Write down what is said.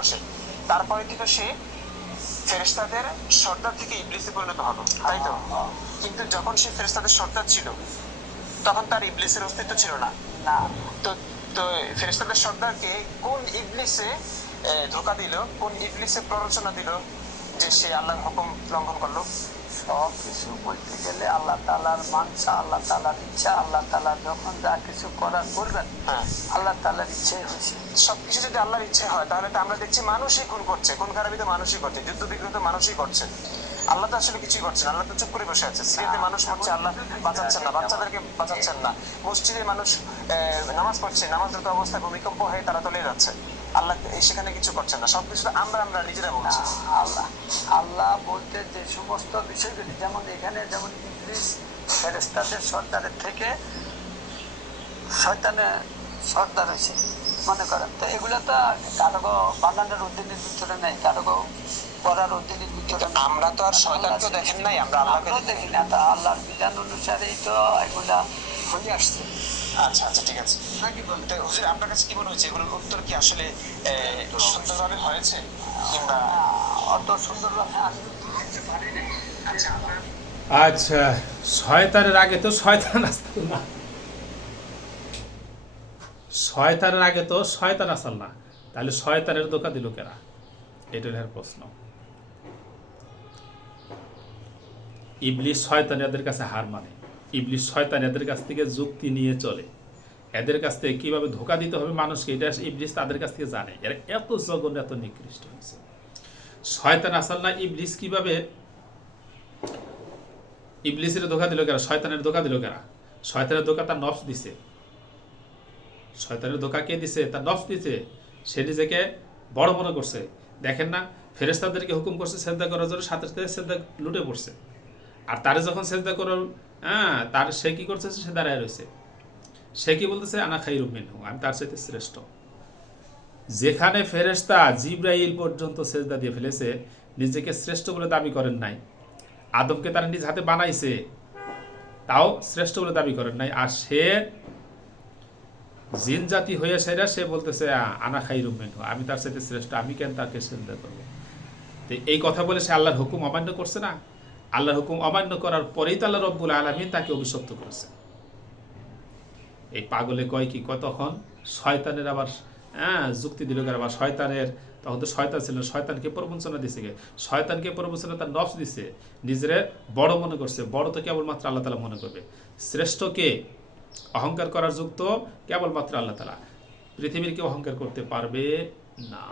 হলো সে, তারপরে থেকে সে ফেরেশতাদের সর্দার থেকে ইবলিসে পরিণত হলো, তাই তো? কিন্তু যখন সে ফেরেশতাদের সর্দার ছিল তখন তার ইবলিসের অস্তিত্ব ছিল না। তো তো ফেরেশতাদের সর্দারকে কোন ইবলিসে ধোকা দিল, কোন ইবলিসে প্ররোচনা দিল যে সে আল্লাহর হুকুম লঙ্ঘন করলো? সব কিছু বলতে গেলে আল্লাহ তাআলার মানসা, আল্লাহ তাআলার ইচ্ছা। আল্লাহ তাআলা যখন যা কিছু করার করবেন, আল্লাহ তাআলার ইচ্ছাই হয়েছে। সবকিছু যদি আল্লাহর ইচ্ছে হয় তাহলে তো আমরা দেখছি মানুষই খুন করছে, খুন খারাপি তো মানুষই করছে, যুদ্ধ বিগ্রহ তো মানুষই করছে। আল্লাহ তো আসলে কিছুই করছেন, আল্লাহ তো চুপ করে বসে আছে। সিরিয়াতে মানুষ মরছে, আল্লাহ বাঁচাচ্ছেন না, বাচ্চাদেরকে বাঁচাচ্ছেন না। মসজিদে মানুষ নামাজ পড়ছে, নামাজরত অবস্থায় ভূমিকম্প হয়ে তারা তলিয়ে যাচ্ছে, আল্লাহ সেখানে কিছু করছেন না। সবকিছু তো আমরা নিজেরা বলছি। আল্লাহ আল্লাহ বলতে যে সমস্ত বিষয়গুলি, যেমন এখানে যেমন ইবলিস ফেরেশতাদের সর্দারের থেকে শয়তানের সর্দার হয়েছে মনে করেন, তো এগুলো তো কারো বানানোর অধীনের ভিতরে নেই, কারো করার অধীনের ভিতরে। আমরা তো আর শয়তানকে দেখেন নাই, আমরা আল্লাহকে দেখি না, তা আল্লাহর বিধান অনুসারেই তো এগুলা হয়ে আসছে। আচ্ছা আচ্ছা, ঠিক আছে। হুজুর, আপনার কাছে কি মনে হয়েছে, এগুলোর উত্তর কি আসলে সুন্দরভাবে হয়েছে কিংবা অত সুন্দরভাবে আমি বুঝতে পারি না? আচ্ছা, শয়তানের আগে তো শয়তান আসল না, শয়তানের আগে তো শয়তান আসল না, তাহলে শয়তানের ধোঁকা দিল কেরা? এটার প্রশ্ন। ইবলিস শয়তান এদের কাছে হার মানে, ইবলিস শয়তান এদের কাছ থেকে যুক্তি নিয়ে চলে, এদের কাছ থেকে কিভাবে ধোঁকা দিতে হবে মানুষকে, এটা ইবলিস তাদের কাছ থেকে জানে। এরা এত জঘন্য, এত নিকৃষ্ট হয়েছে। শয়তান আসল না, ইবলিস কিভাবে ইবলিসের ধোঁকা দিল কেরা? শয়তানের ধোঁকা দিল কেরা? শয়তানের ধোঁকা তার নফস দিছে। শয়তানের ধোঁকা কে দিছে? তার নফস দিছে। সে নিজেকে বড় মনে করছে। দেখেন না, ফেরেশতাদেরকে হুকুম করছে সেজদা করার জন্য, সাথে সাথে সেজদা লুটে পড়ছে। আর তারে যখন সেজদা করার তার সে কি করছে? সে দাঁড়ায় রয়েছে। সে কি বলতেছে? আনা খাইরুম মিনহু, আমি তার চাইতে শ্রেষ্ঠ। যেখানে ফেরেশতা জিবরাইল পর্যন্ত সেজদা দিয়ে ফেলেছে, নিজেকে শ্রেষ্ঠ বলে দাবি করেন নাই। আদমকে তারা নিজ হাতে বানাইছে, তাও শ্রেষ্ঠ বলে দাবি করেন নাই। আর সে জিন জাতি হয়ে সেরা সে বলতেছে আনা খাইরুম মিনহু, আমি তার সাথে শ্রেষ্ঠ, আমি কেন তাকে সিজদা করব? তো এই কথা বলে সে আল্লাহর হুকুম অমান্য করছে না? আল্লাহর হুকুম অমান্য করার পরেই তো আল্লাহ রব্বুল আলামিন তাকে অভিশপ্ত করেছে। এই পাগলে কয় কি, তখন শয়তানের আবার যুক্তি দিল, আবার শয়তানের তখন তো শয়তান ছিল, শয়তানকে প্রবঞ্চনা দিছে, শয়তানকে প্রবঞ্চনা তার নফস দিছে, নিজের বড় মনে করছে। বড় তো কেবলমাত্র আল্লাহ তাআলা মনে করবে, শ্রেষ্ঠকে অহংকার করার যুক্ত কেবলমাত্র আল্লাহ তাআলা, পৃথিবীর কেউ অহংকার করতে পারবে না।